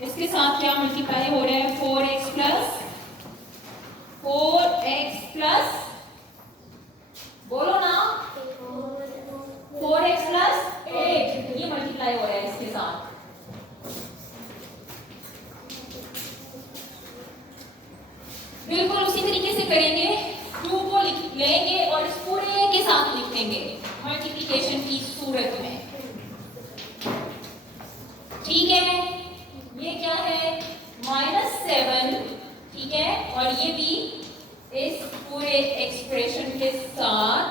इसके साथ क्या मल्टीप्लाई हो रहा है? 4x प्लस बोलो ना, 4x प्लस 8 ये मल्टीप्लाई हो रहा है इसके साथ। बिल्कुल उसी तरीके से करेंगे, 2 को लेंगे और इस पूरे के साथ लिख देंगे मल्टीप्लिकेशन की सूरत में। ठीक है, ये क्या है? -7, ठीक है, और ये भी इस पूरे एक्सप्रेशन के साथ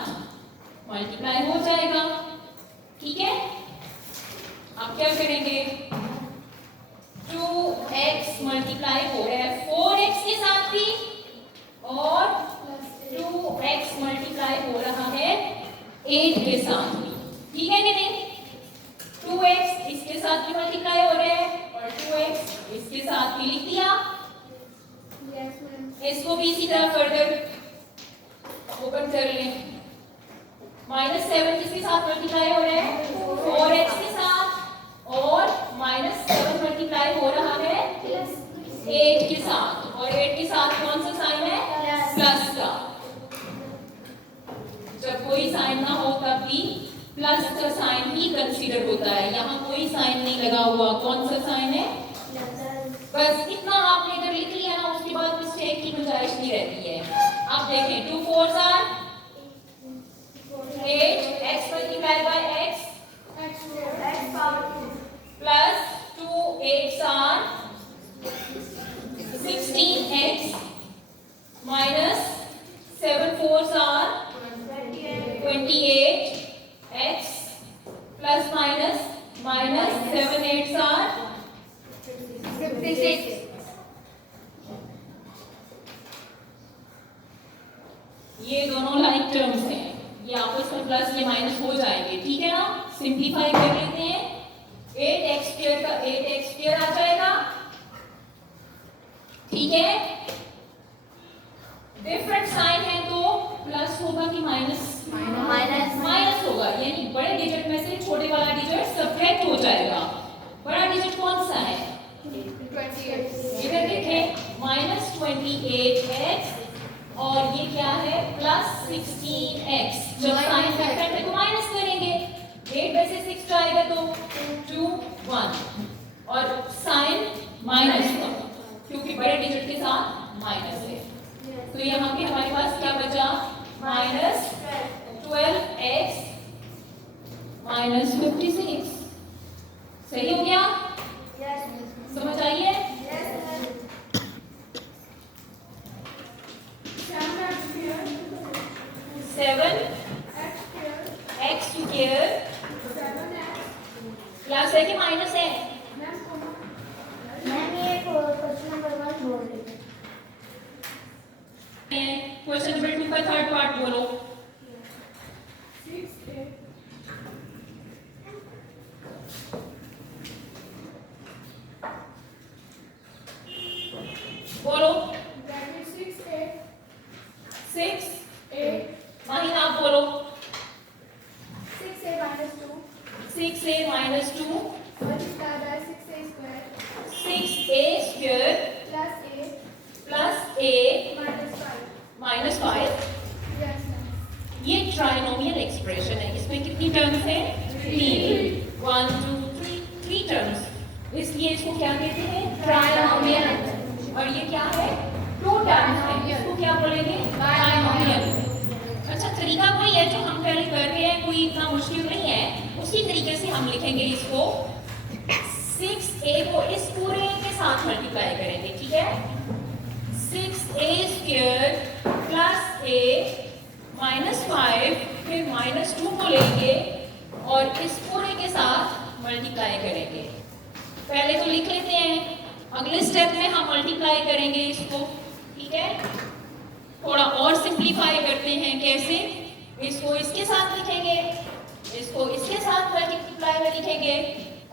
मल्टीप्लाई हो जाएगा। ठीक है, अब क्या करेंगे? 2x मल्टीप्लाई हो रहा है 4x के साथ भी और 2x मल्टीप्लाई हो रहा है 8 के साथ भी। ठीक है कि नहीं? 2x इसके साथ भी मल्टीप्लाई हो रहा है और 2x इसके साथ भी लिख दिया। इसको भी इसी तरह फर्दर ओपन कर लें। -7 किसके साथ मल्टीप्लाई हो रहा है? 4x के साथ और -7 मल्टीप्लाई हो रहा है 8 के साथ, और 8 के साथ कौन सा साइन है? प्लस का। जब कोई साइन ना हो तब भी प्लस का साइन ही कंसीडर होता है। यहाँ कोई साइन नहीं लगा हुआ, कौन सा साइन है? बस इतना आपने अगर लिख लिया ना, उसके बाद मिस्टेक की गुंजाइश नहीं रहती है। आप देखें 2 4s are 8, x multiplied by x plus 2 8s are 16x minus 7 4s are 28x plus minus 7 8s are 56। ये दोनों लाइक टर्म्स हैं, ये आपस में प्लस ये माइनस हो जाएंगे। ठीक है ना? सिंप्लीफाई कर लेते हैं। 8x² का 8x² आ जाएगा। ठीक है, डिफरेंट साइन है तो प्लस होगा कि माइनस? माइनस होगा, यानी बड़े डिजिट में से छोटे वाला डिजिट सब्ट्रैक्ट हो जाएगा। बड़ा डिजिट कौन सा है? 28। इधर देखें, -28x और ये क्या है? +16x। जब साइन डिफरेंट है तो माइनस करेंगे। 8 में से 6 जाएगा तो 2 1 और साइन माइनस का, क्योंकि बड़े डिजिट के साथ माइनस है। तो यहाँ पे हमारे पास क्या बचा? -12x -56। सही हो गया? समझ आइए? 7x² प्लस है कि माइनस है? क्वेश्चन नंबर 2 का थर्ड पार्ट बोलो। बोलो 6 माही आप बोलो 6a -2 6a² plus a -5। ये ट्राइनोमियल एक्सप्रेशन है। इसमें कितनी टर्म्स हैं? 3 1 2 3 टर्म्स, इसलिए इसको क्या कहते हैं? ट्राइनोमियल। और ये क्या है? 2 टर्म्स है, इसको क्या बोलेंगे? बाइनोमियल। अच्छा, तरीका कोई है जो हम पहले कर रहे हैं, कोई इतना मुश्किल नहीं है। उसी तरीके से हम लिखेंगे इसको। 6a को इस पूरे के साथ मल्टीप्लाई करेंगे। ठीक है, 6a² प्लस a -5, फिर -2 को लेंगे और इस पूरे के साथ मल्टीप्लाई करेंगे। पहले तो लिख लेते हैं, अगले स्टेप में हम मल्टीप्लाई करेंगे इसको। ठीक है, थोड़ा और सिंप्लीफाई करते हैं। कैसे? इसको इसके साथ लिखेंगे, इसको इसके साथ मल्टीप्लाई में लिखेंगे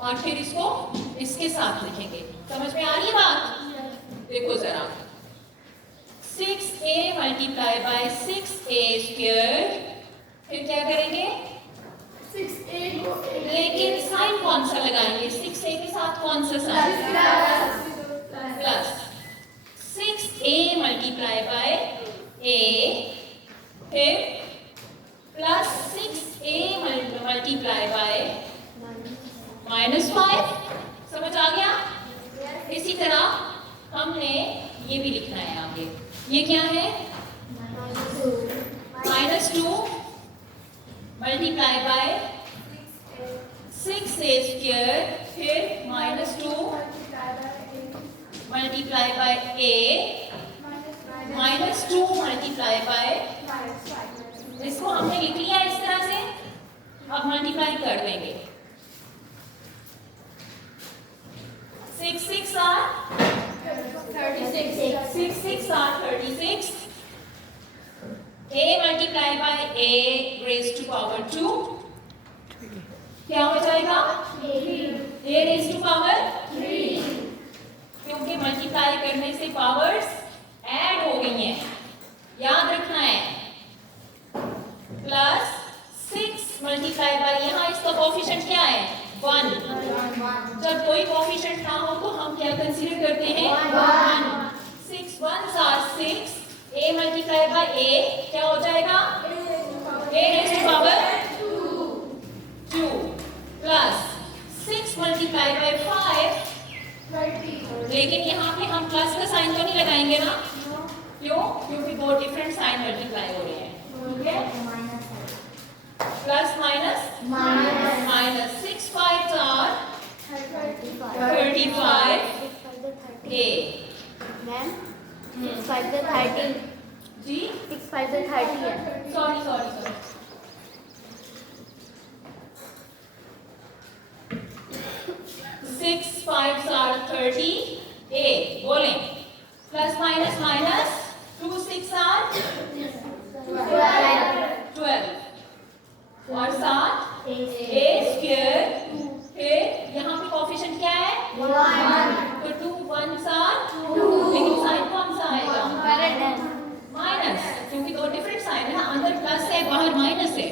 और फिर इसको इसके साथ लिखेंगे। समझ में आ रही है बात? देखो जरा, 6a मल्टीप्लाई बाय 6a², फिर क्या करेंगे? 6a को, लेकिन साइन कौन सा लगाएंगे? 6a के साथ कौन सा साइन? इसी तरह हमने ये भी लिखना है आगे। ये क्या है? -2 मल्टीप्लाई बाय 6a², फिर -2 multiply by a, -2 multiply by, इसको हमने लिख लिया इस तरह से। अब मल्टीप्लाई कर देंगे। 6 6 are 36, 6 6 are 36, a multiplied by a raised to power 2 क्या हो जाएगा? a raised to power 3, क्योंकि मल्टीप्लाई करने से पावर्स ऐड हो गई हैं, याद रखना है। प्लस 6 मल्टीप्लाई बाय, यहाँ इसका कोफिशिएंट क्या है? 1। जब कोई कोफिशिएंट ना हो तो हम क्या कंसीडर करते हैं? 1। 6 1s are 6, a multiply by a क्या हो जाएगा? a raised to power 2 plus 6 multiply by 5, लेकिन यहाँ पे हम प्लस का साइन तो नहीं लगाएंगे ना? क्यों? क्योंकि दो डिफरेंट साइन मल्टीप्लाई हो रहे हैं। ठीक है? Plus minus minus 6 5s are 35 a। Ma'am 6 5 से 30 जी 6 5 से 30 है। सॉरी 6 5s are 30 a, बोलें। प्लस माइनस माइनस 2 6 are 12 और साथ a स्क्वायर, फिर यहाँ पे कोफिशिएंट क्या है? 1। तो 2 1s are 2, लेकिन साइन कौन सा आएगा? माइनस, क्योंकि दो डिफरेंट साइन है ना, अंदर प्लस है बाहर माइनस है।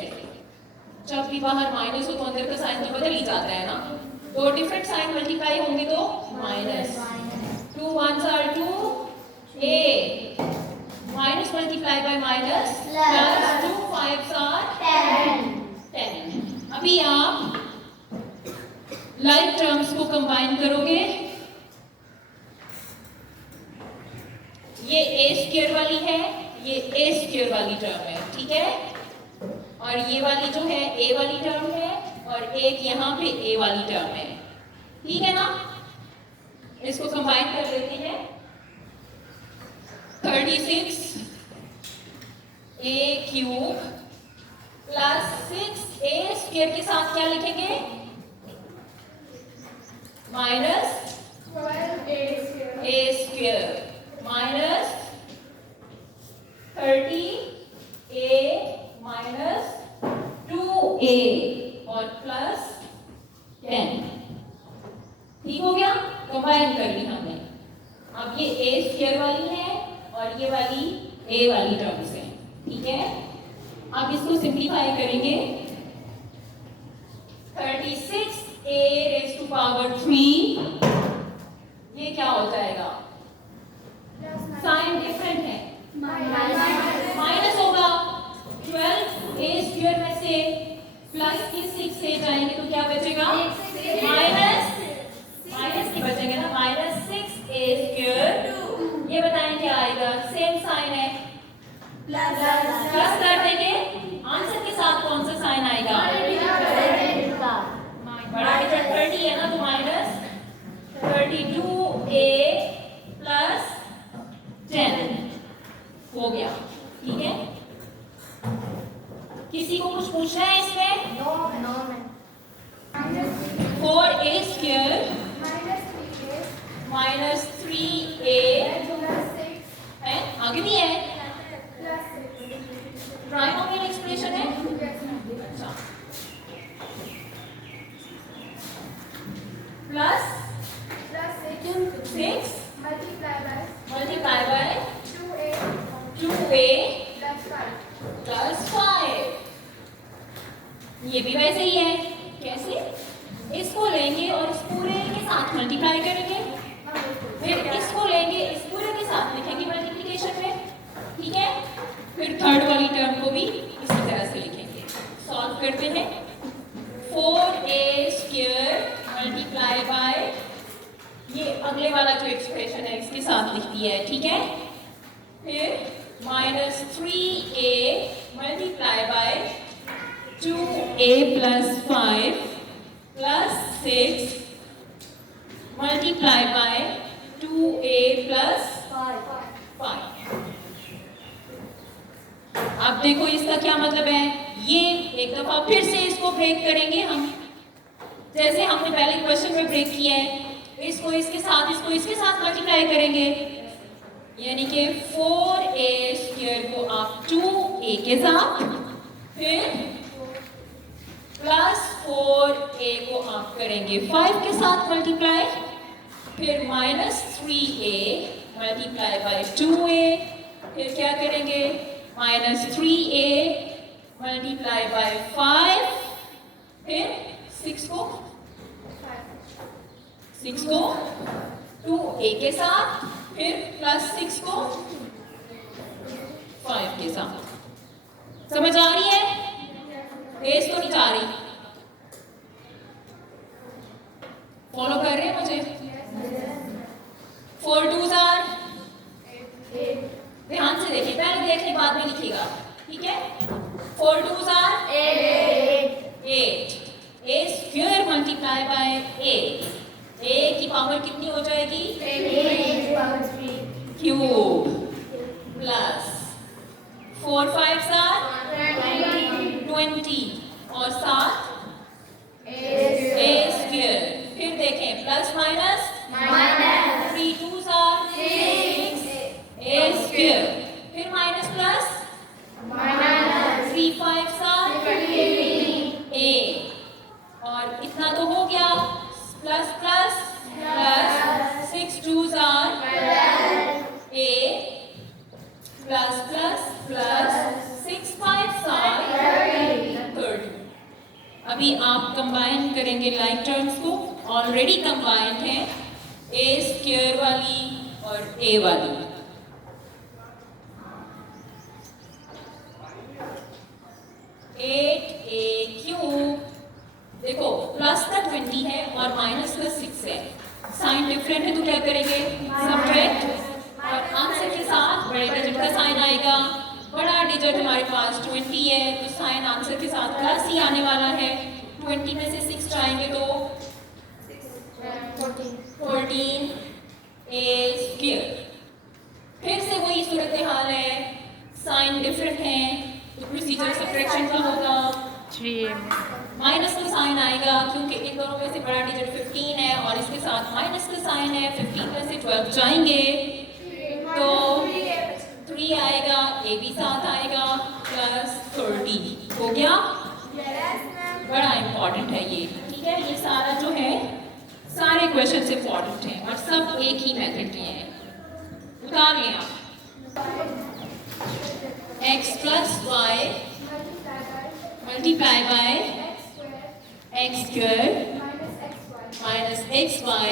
जब भी बाहर माइनस हो तो अंदर का साइन तो बदल ही जाता है ना। दो डिफरेंट साइन मल्टीप्लाई होंगे तो minus. 2 1s are 2 a, minus multiply by minus, plus 2 5s are 10। अभी आप लाइक टर्म्स को कंबाइन करोगे। ये a स्क्वायर वाली है, ये a स्क्वायर वाली टर्म है, ठीक है? और ये वाली जो है a वाली टर्म है, और एक यहाँ पे a वाली टर्म है, ठीक है ना? इसको कंबाइन कर लेते हैं। 36 a cube plus 6 a square के साथ क्या लिखेंगे? Minus 12 a square minus 30 a minus 2a और प्लस 10। ठीक हो गया? कंबाइन कर ली हमने। अब ये a स्क्वायर वाली है और ये वाली a वाली टर्म्स है, ठीक है? अब इसको सिंप्लीफाई करेंगे। 36 a raised to power 3, ये क्या हो जाएगा? साइन डिफरेंट है, माइनस होगा। 12 a स्क्वायर में से प्लस के 6 से जाएंगे तो क्या बचेगा? माइनस नहीं बचेंगे ना, माइनस 6 a स्क्वायर। ये बताएं क्या आएगा? सेम साइन है, प्लस कर देंगे। आंसर के साथ कौन सा साइन आएगा? बड़ा डिफरेंट 30 है ना, तो माइनस 32a प्लस 10 हो गया, ठीक है? किसी को कुछ पूछना है इसमें? 4a स्क्वायर माइनस 3a है, आगे भी है, ट्राइनोमियल एक्सप्रेशन है। अच्छा, plus 6 multiply by 2a plus 5। ये भी वैसे ही है। कैसे? इसको लेंगे और इस पूरे के साथ मल्टीप्लाई करेंगे, फिर इसको लेंगे इस पूरे के साथ लिखेंगे मल्टीप्लिकेशन में, ठीक है? फिर थर्ड वाली टर्म को भी इसी तरह से लिखेंगे। सॉल्व करते हैं। 4a स्क्वायर मल्टीप्लाई बाय ये अगले वाला जो एक्सप्रेशन है इसके साथ लिख दिया है, ठीक है। फिर -3a multiply by 2a + 5 + 6 multiply by 2a + 5। अब देखो इसका क्या मतलब है, ये एक दफा फिर से इसको ब्रेक करेंगे हम, जैसे हमने पहले क्वेश्चन में ब्रेक किया है। इसको इसके साथ मल्टीप्लाई करेंगे, यानी कि 4a² को आप 2a के साथ, फिर +4a को आप करेंगे 5 के साथ मल्टीप्लाई, फिर -3a मल्टीप्लाई बाय 2a, फिर क्या करेंगे -3a मल्टीप्लाई बाय 5, फिर 6 को 2a के साथ, फिर +6 को 5 के साथ। समझ आ रही है? तेज तो नहीं जा रही? फॉलो कर रहे हैं मुझे? 4 2s are, ध्यान से देखिए, पहले देखने बाद में लिखिएगा, ठीक है। 4 2s are 8। a² multiply by a की पावर कितनी हो जाएगी? क्यूब प्लस 4 5s are 20 और 7 a²। फिर देखें plus minus 3 2s are 6 a², फिर minus plus 3 5s are a, और इतना तो हो गया, plus plus plus 6 2s are a, plus plus plus 6 5s are 30। अभी आप कंबाइन करेंगे लाइक टर्म्स को, ऑलरेडी कंबाइंड है a² वाली और a वाली। +8a³ देखो प्लस का 20 है और माइनस का 6 है, साइन डिफरेंट है तो क्या करेंगे सब्ट्रैक्ट, और आंसर के साथ बड़े डिजिट का साइन आएगा। बड़ा डिजिट हमारे पास 20 है तो साइन आंसर के साथ प्लस ही आने वाला है। 20 में से 6 जाएंगे तो 14 a²। फिर से वही सूरत हाल है, साइन डिफरेंट है तो प्रोसीजर सब्ट्रैक्शन का होगा। माइनस का साइन आएगा क्योंकि इन दोनों में से बड़ा डिजिट 15 है और इसके साथ माइनस का साइन है। 15 में से 12 जाएंगे तो 3 आएगा, a भी साथ आएगा, प्लस 30 हो गया। बड़ा इंपॉर्टेंट है ये, ठीक है। ये सारा जो है सारे क्वेश्चन इंपॉर्टेंट हैं और सब एक ही मेथड के हैं। उतार लें आप, x + y multiply bye x² - xy।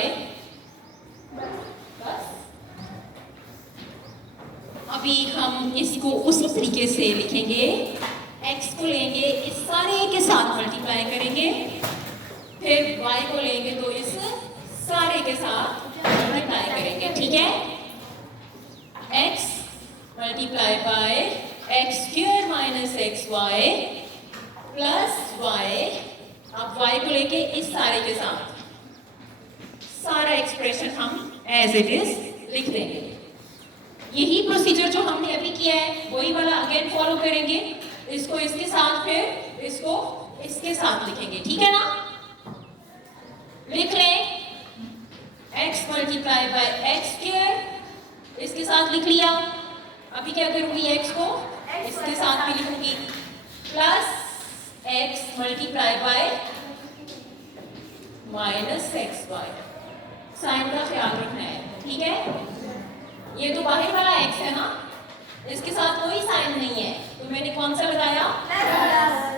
अभी हम इसको उसी तरीके से लिखेंगे, x को लेंगे इस सारे के साथ मल्टीप्लाई करेंगे, फिर y को लेंगे तो इस सारे के साथ मल्टीप्लाई करेंगे, ठीक है। x multiply bye x² - xy plus y, अब y को लेके इस सारे के साथ सारा एक्सप्रेशन हम एज इट इज लिख देंगे। यही प्रोसीजर जो हमने अभी किया है वही वाला अगेन फॉलो करेंगे। इसको इसके साथ, फिर इसको इसके साथ लिखेंगे, ठीक है ना। लिख लें, x मल्टीप्लाई बाय x², इसके साथ लिख लिया। अभी क्या करूंगी, x को इसके साथ भी लिखूंगी, plus x multiply by -xy। Sign का ख्याल रखना है, ठीक है। ये तो बाहर वाला x है ना, इसके साथ कोई साइन नहीं है तो मैंने कौन सा लगाया,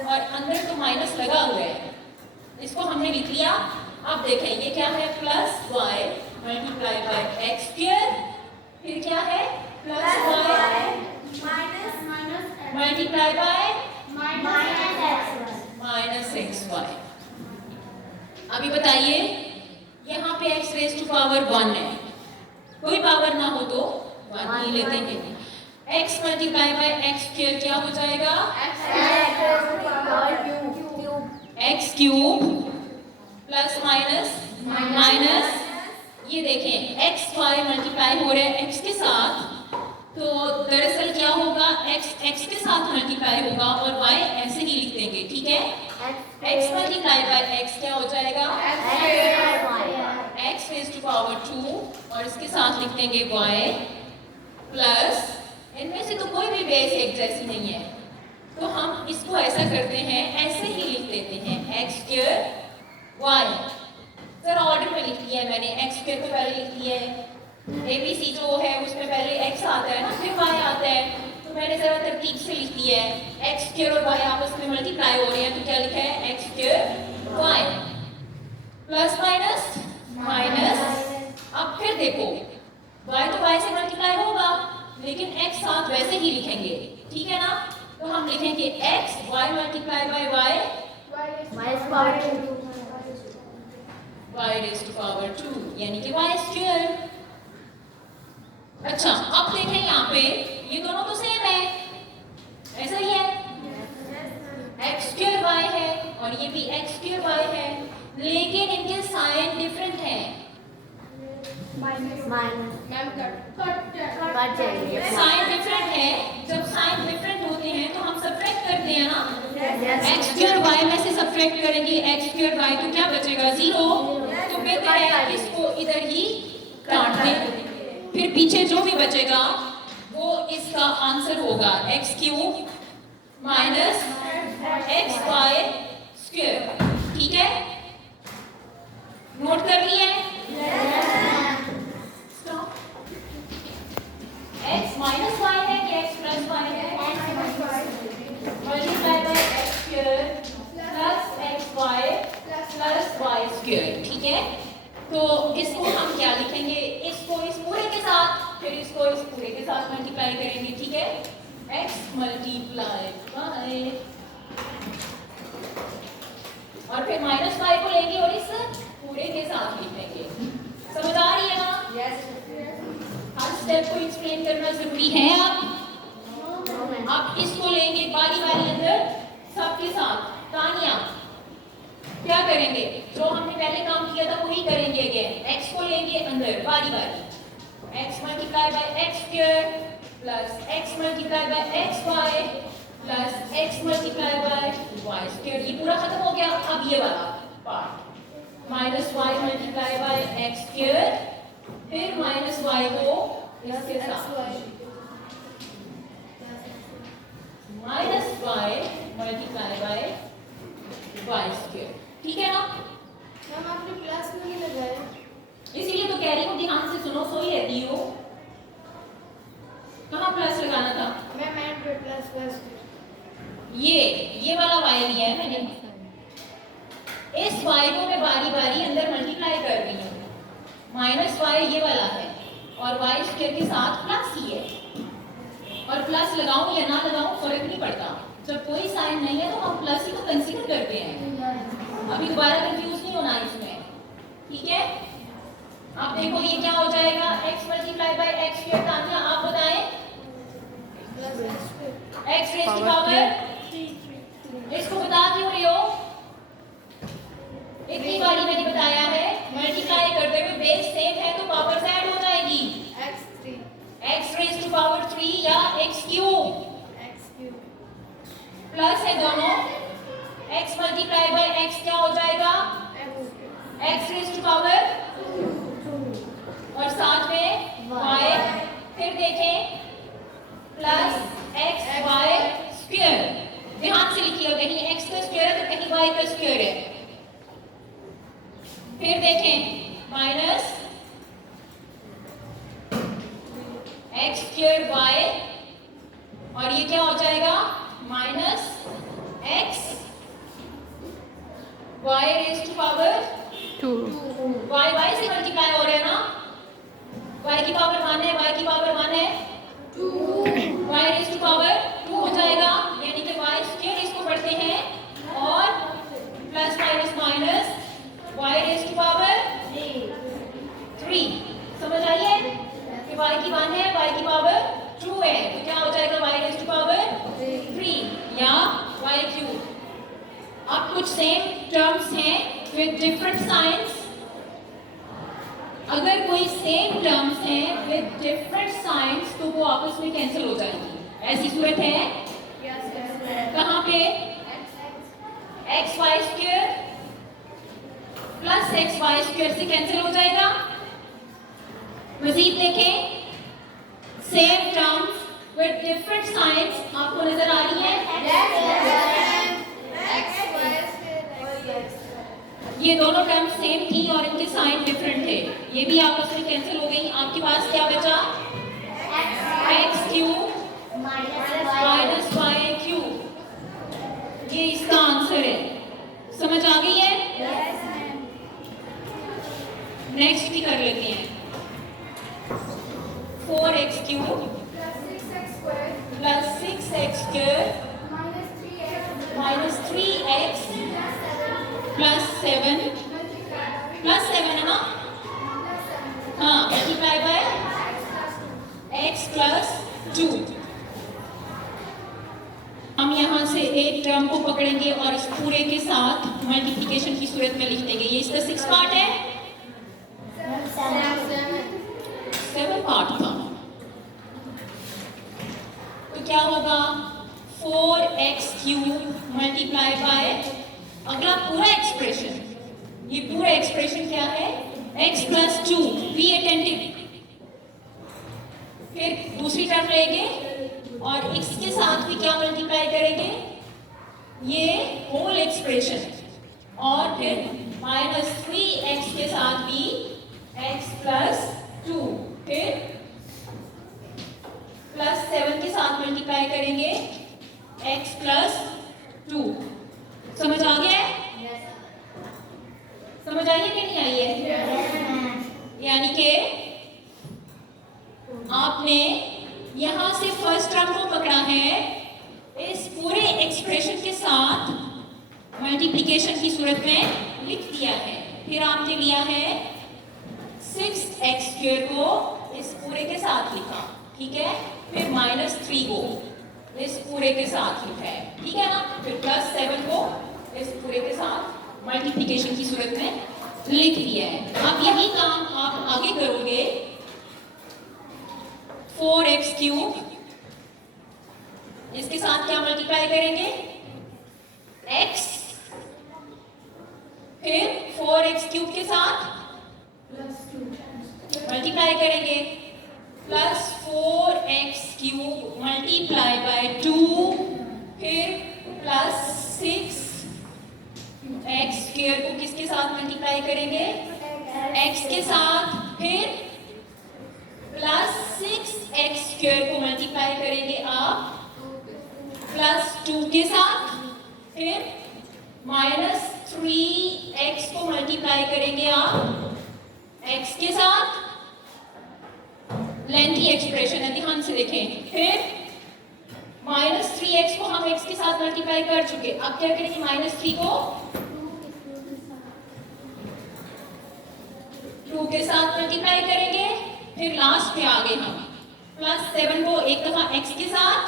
और अंदर तो माइनस लगा हुआ है, इसको हमने लिख लिया। अब देखें ये क्या है, +y मल्टीप्लाई बाय x², फिर क्या है +y मल्टीप्लाई बाय -xy। अभी बताइए यहाँ पे x⁻⁴ पावर 1 है, कोई पावर ना हो तो 1 ही लेते हैं। x multiply by x square क्या हो जाएगा? X cube plus minus minus, ये देखें एक्स वाई मल्टीप्लाई हो रहे हैं एक्स के साथ, तो दरअसल क्या होगा, x x के साथ मल्टीप्लाई होगा और y ऐसे ही लिख देंगे, ठीक है। x मल्टीप्लाई बाय x क्या हो जाएगा? x रेज़ टू पावर 2 और इसके साथ लिख देंगे y प्लस, इनमें से तो कोई भी बेस एक जैसी नहीं है, तो हम इसको ऐसा करते हैं, ऐसे ही लिख देते हैं x square y। Sir order में लिख लिया है मैंने, x स्क्वायर को पहले लिख लिया है, ABC जो है उसमें पहले x आता है ना, फिर y आता है, तो मैंने जरा तरतीब से लिख दिया है। x स्क्वायर और y आपस में मल्टीप्लाई हो रहे हैं, तो क्या लिखा है? x square y plus minus minus. अब फिर देखो y तो y से मल्टीप्लाई होगा, लेकिन x साथ वैसे ही लिखेंगे, ठीक है ना। तो हम लिखेंगे x y multiply by y raise to power 2 यानी कि y स्क्वायर। अच्छा अब देखें यहाँ पे ये दोनों तो सेम है, ऐसा ही है, x स्क्वायर y है और ये भी x स्क्वायर y है, लेकिन इनके साइन डिफरेंट है। साइन डिफरेंट है, जब साइन डिफरेंट होते हैं तो हम सब्ट्रैक्ट करते हैं ना, x स्क्वायर y में से सब्ट्रैक्ट करेंगे x स्क्वायर y, तो क्या बचेगा? 0। तो बेहतर है इसको इधर ही काट दें, फिर पीछे जो भी बचेगा वो इसका आंसर होगा x cube minus x y square, ठीक है। नोट कर लिए? x माइनस वाई है कि x प्लस वाई है? Multiply by x square plus x y plus y square, ठीक है। तो इसको हम क्या लिखेंगे? इसको इस पूरे के साथ, फिर इसको इस पूरे के साथ मल्टीप्लाई करेंगे, ठीक है। x मल्टीप्लाई बाय और फिर माइनस वाई को लेंगे और इस पूरे के साथ लिखेंगे। समझ आ रही है ना? हर स्टेप को एक्सप्लेन करना जरूरी है। आप इसको लेंगे बारी बारी अंदर सबके साथ। तानिया क्या करेंगे? जो हमने पहले काम किया था वही करेंगे अगेन। x को लेंगे अंदर बारी बारी, x multiply by x square plus x multiply by x y plus x multiply by y square. ये पूरा खत्म हो गया। अब ये वाला part minus y multiply by x square, फिर माइनस वाई को इसके साथ minus y multiply by y square, ठीक है ना? मैम आपने प्लस नहीं लगाया, इसीलिए तो कह रही हूँ ध्यान से सुनो, सोई रहती हो। कहाँ प्लस लगाना था? मैं प्लस प्लस ये वाला y लिया है मैंने, इस y को मैं बारी बारी अंदर मल्टीप्लाई कर रही हूँ। माइनस वाई ये वाला है और y स्क्वायर के साथ प्लस ही है, और प्लस लगाऊं या ना लगाऊं फर्क नहीं पड़ता। जब कोई साइन नहीं है तो हम प्लस ही तो कंसीडर करते हैं। अभी दोबारा कंफ्यूज नहीं होना इसमें, ठीक है। आप देखो ये क्या हो जाएगा? x multiply by x square. Tania आप बताएं, x रेज़ टू पावर, इसको बता क्यों रही हो? इतनी बारी मैंने बताया है, मल्टीप्लाई करते हुए बेस सेम है तो पावर्स ऐड हो जाएगी। x रेज़ टू पावर 3 या x क्यूब प्लस है दोनों, x मल्टीप्लाई बाय x क्या हो जाएगा? x रेज़ टू पावर और साथ में y, फिर देखें प्लस एक्स वाई स्क्वायर। ध्यान से लिखिएगा, कहीं x का स्क्वायर है तो कहीं y का स्क्वायर है। फिर देखें माइनस एक्स स्क्वायर y, और ये क्या हो जाएगा? Minus x y raise to power 2। y से मल्टीप्लाई हो रहे हैं ना, y की पावर 1 है, y की पावर 1 है, 2 y रेज़ टू पावर 2 हो जाएगा, यानी कि y स्क्वायर इसको पढ़ते हैं और plus minus minus y raise to power 3 y की 1 है, y की पावर 2 है, तो क्या हो जाएगा y रेज़ टू पावर 3 या y क्यूब। अब कुछ सेम टर्म्स हैं विद डिफरेंट साइंस। अगर कोई सेम टर्म्स हैं विद डिफरेंट साइंस तो वो आपस में कैंसिल हो जाएंगी। ऐसी सूरत है कहाँ पे? X y square plus x y square से कैंसिल हो जाएगा। मजीद देखें, same terms with different signs आपको नजर आ रही है? ये दोनों टर्म्स सेम थी और इनके साइन डिफरेंट थे, ये भी आपस में कैंसिल हो गई। आपके पास क्या बचा? X cube minus y cube, ये इसका आंसर है। समझ आ गई है? नेक्स्ट भी कर लेते हैं। 4x cube plus 6x square minus 3x plus 7 है ना? हाँ, मल्टीप्लाई बाय x प्लस 2। हम यहाँ से एक टर्म को पकड़ेंगे और इस पूरे के साथ मल्टीप्लिकेशन की सूरत में लिख देंगे। ये इसका 6 पार्ट है, 7 पार्ट था। तो क्या होगा? 4x क्यूब मल्टीप्लाई बाय अगला पूरा एक्सप्रेशन। ये पूरा एक्सप्रेशन क्या है? x plus 2। Be attentive. फिर दूसरी टर्म लेंगे और x के साथ भी क्या मल्टीप्लाई करेंगे? ये होल एक्सप्रेशन। और फिर माइनस 3x के साथ भी x प्लस 2, फिर प्लस 7 के साथ मल्टीप्लाई करेंगे x प्लस 2। समझ आ गया है? समझ आई है कि नहीं आई है? यानी कि आपने यहां से फर्स्ट टर्म को पकड़ा है, इस पूरे एक्सप्रेशन के साथ मल्टीप्लिकेशन की सूरत में लिख दिया है। फिर आपने लिया है 6x स्क्वायर को इस पूरे के साथ लिखा, ठीक है? फिर माइनस 3 को इस पूरे के साथ लिखा है, ठीक है ना? फिर प्लस 7 को इस पूरे के साथ मल्टीप्लिकेशन की सूरत में लिख दिया है। अब यही काम आप आगे करोगे। 4x क्यूब, इसके साथ क्या मल्टीप्लाई करेंगे? x, फिर 4x क्यूब के साथ मल्टीप्लाई करेंगे plus 4x cube multiply bye 2, फिर प्लस 6x स्क्वायर को किसके साथ मल्टीप्लाई करेंगे? x के साथ, फिर प्लस 6x स्क्वायर को मल्टीप्लाई करेंगे आप प्लस 2 के साथ, फिर माइनस 3x को मल्टीप्लाई करेंगे आप x के साथ। लेंथी एक्सप्रेशन है, ध्यान से देखें। फिर माइनस 3x को हम x के साथ मल्टीप्लाई कर चुके, अब क्या करेंगे? माइनस 3 को 2 के साथ मल्टीप्लाई करेंगे। फिर लास्ट पे आ गए हम प्लस 7 को एक दफा x के साथ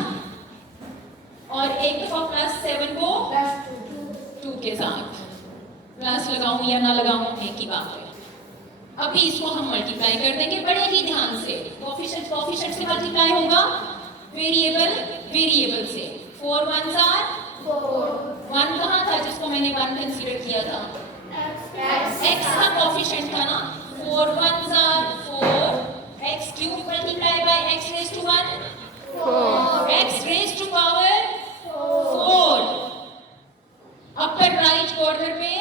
और एक दफा प्लस 7 को 2 के साथ। प्लस लगाऊं या ना लगाऊं एक ही बात है। अभी इसको हम मल्टीप्लाई कर देंगे बड़े ही ध्यान से। कोफिशिएंट से मल्टीप्लाई होगा, वेरिएबल से। 4 1s are 1 कहाँ था जिसको मैंने 1 कंसीडर किया था? x का कोफिशिएंट था ना। 4 1s are 4, x cube multiply by x raise to 1, x raise to power 4। Upper right corner में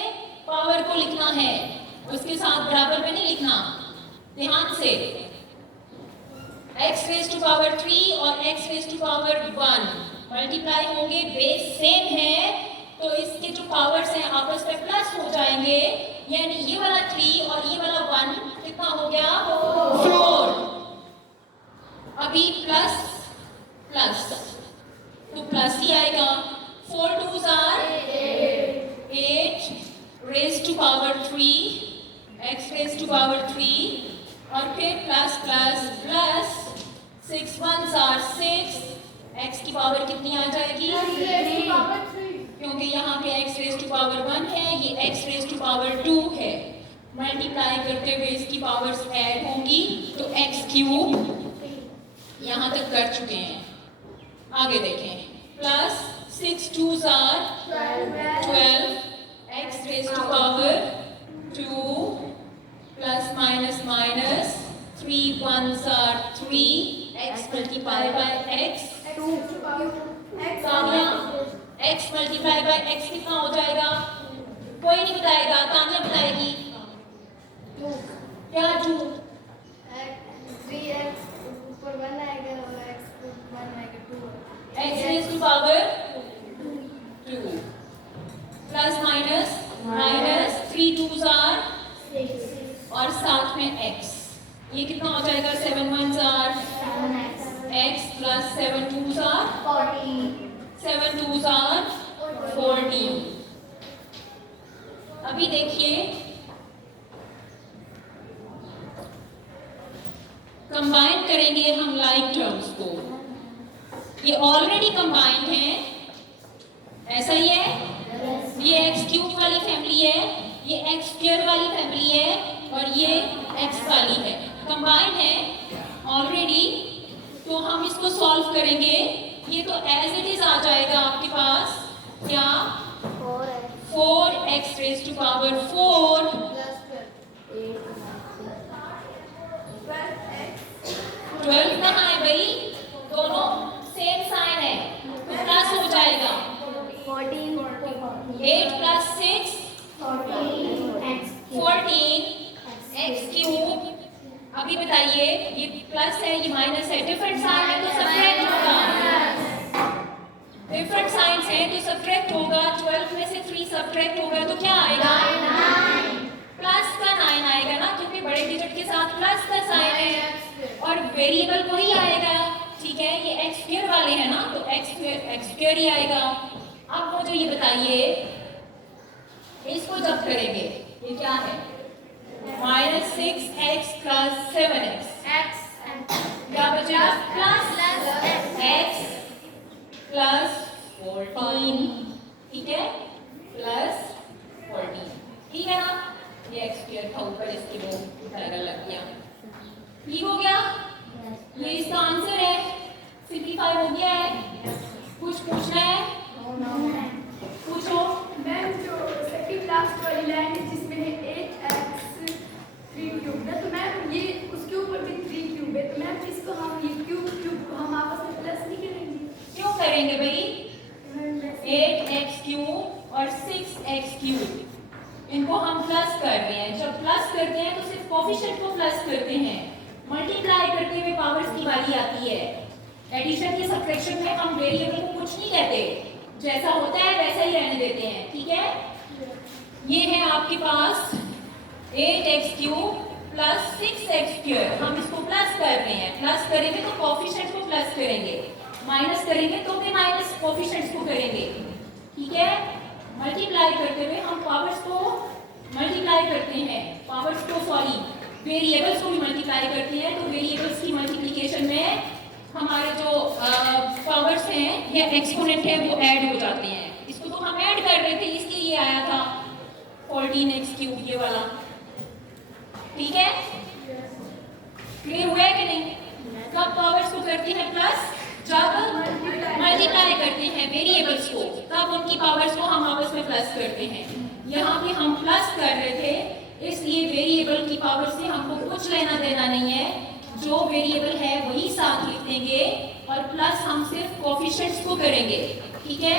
पावर को लिखना है, उसके साथ बराबर में नहीं लिखना, ध्यान से। x रेज टू पावर 3 और x raise to power 1 multiply होंगे, बेस सेम है तो इसके जो पावर्स हैं आपस में प्लस हो जाएंगे, यानी ये वाला 3 और ये वाला 1 कितना हो गया? 4। अभी प्लस प्लस तो प्लस ही आएगा। 4 2s are 8 raise to power 3, x raise to power 3 और फिर plus plus plus 6 1s are 6, x की पावर कितनी आ जाएगी? क्योंकि यहाँ पे x रेज टू पावर 1 है, ये x रेज टू पावर 2 है। मल्टीप्लाई करते हुए इसकी पावर्स ऐड होंगी तो x क्यूब यहाँ तक कर चुके हैं। आगे देखें, plus 6 2s are 12, x raise to power 2 plus minus minus 3 1s are 3, x multiply by x, तानिया x मल्टीप्लाई बाय x कितना हो जाएगा? कोई नहीं बताएगा, तानिया बताएगी। क्या 2? 3x ऊपर 1 आएगा और x को 1 आएगा 2। x raise to power 2 plus minus minus 3 2s are 6 और साथ में x, ये कितना हो जाएगा? 7 1s are x plus 7 2s are 7 2s are 14। अभी देखिए, कंबाइन करेंगे हम लाइक टर्म्स को। ये ऑलरेडी कंबाइंड है, ऐसा ही है। ये एक्स क्यूब वाली फैमिली है, ये एक्स स्क्वायर वाली फैमिली है और ये एक्स वाली है, कंबाइंड है ऑलरेडी। तो हम इसको सॉल्व करेंगे। ये तो एज इट इज आ जाएगा आपके पास, क्या? 4x रेज टू पावर 4 12 कहाँ है भाई? दोनों सेम साइन है, तो प्लस हो जाएगा। 8 प्लस 6 14 x क्यूब। अभी बताइए, ये प्लस है ये माइनस है, डिफरेंट साइन है तो सब्ट्रैक्ट होगा। डिफरेंट साइंस है तो सब्ट्रैक्ट होगा। 12 में से 3 सब्ट्रैक्ट होगा तो क्या आएगा? प्लस का 9 आएगा ना, क्योंकि बड़े डिजिट के साथ प्लस का साइन है और वेरिएबल वही आएगा। ठीक है, ये एक्स स्क्वायर वाले हैं ना, तो एक्स स्क्वायर ही आएगा। अब मुझे ये बताइए, इसको जब करेंगे ये क्या है? माइनस 6x प्लस 7x, क्या बचेगा? प्लस x प्लस 14, ठीक है, प्लस 14, ठीक है ना। ये एक्स स्क्वायर था ऊपर, इसकी वो पैरेलल लग गया, ठीक हो गया। ये इसका आंसर है, सिंपलीफाई हो गया है। कुछ पूछना है? पूछो। मैम, जो सेकंड लास्ट वाली लाइन है जिसमें है 8x 3 क्यूब है, तो मैम ये उसके ऊपर भी 3 क्यूब है, तो मैम इसको हम ये क्यूब को हम आपस में प्लस नहीं करेंगे? क्यों करेंगे भाई? 8x क्यूब और 6x क्यूब, इनको हम प्लस कर रहे हैं। जब प्लस करते हैं तो सिर्फ कोफिशिएंट को प्लस करते हैं, मल्टीप्लाई करते हुए पावर्स की बारी आती है। एडिशन या सब्ट्रैक्शन में हम वेरिएबल को कुछ नहीं कहते, जैसा होता है वैसा ही रहने देते हैं, ठीक है। ये है आपके पास 8x cube plus 6x square, हम इसको प्लस कर रहे हैं। प्लस करेंगे तो कोफिशिएंट को प्लस करेंगे, माइनस करेंगे तो भी माइनस कोफिशिएंट्स को करेंगे, ठीक है। मल्टीप्लाई करते हुए हम पावर्स को मल्टीप्लाई करते हैं, पावर्स को सॉरी वेरिएबल्स को भी मल्टीप्लाई करते हैं। तो वेरिएबल्स की मल्टीप्लिकेशन में हमारे जो पावर्स हैं या एक्सपोनेंट है वो ऐड हो जाते हैं। इसको तो हम ऐड कर रहे थे, इसलिए ये आया था 14x क्यूब ये वाला, ठीक है। क्लियर हुआ है कि नहीं? कब पावर्स को करते हैं प्लस? जब मल्टीप्लाई करते हैं वेरिएबल्स को, तब उनकी पावर्स को हम आपस में प्लस करते हैं। यहाँ पे हम प्लस कर रहे थे, इसलिए वेरिएबल की पावर से हमको कुछ लेना देना नहीं है। जो वेरिएबल है वही साथ लिख देंगे और प्लस हम सिर्फ कोफिशिएंट्स को करेंगे, ठीक है।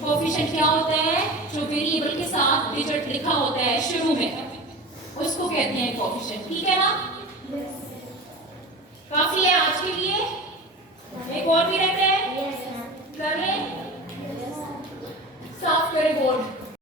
कोफिशिएंट क्या होता है? जो वेरिएबल के साथ डिजिट लिखा होता है शुरू में, उसको कहते हैं कोफिशिएंट, ठीक है ना। काफी है आज के लिए, एक और भी रहता है, कर लें, साफ करें बोर्ड।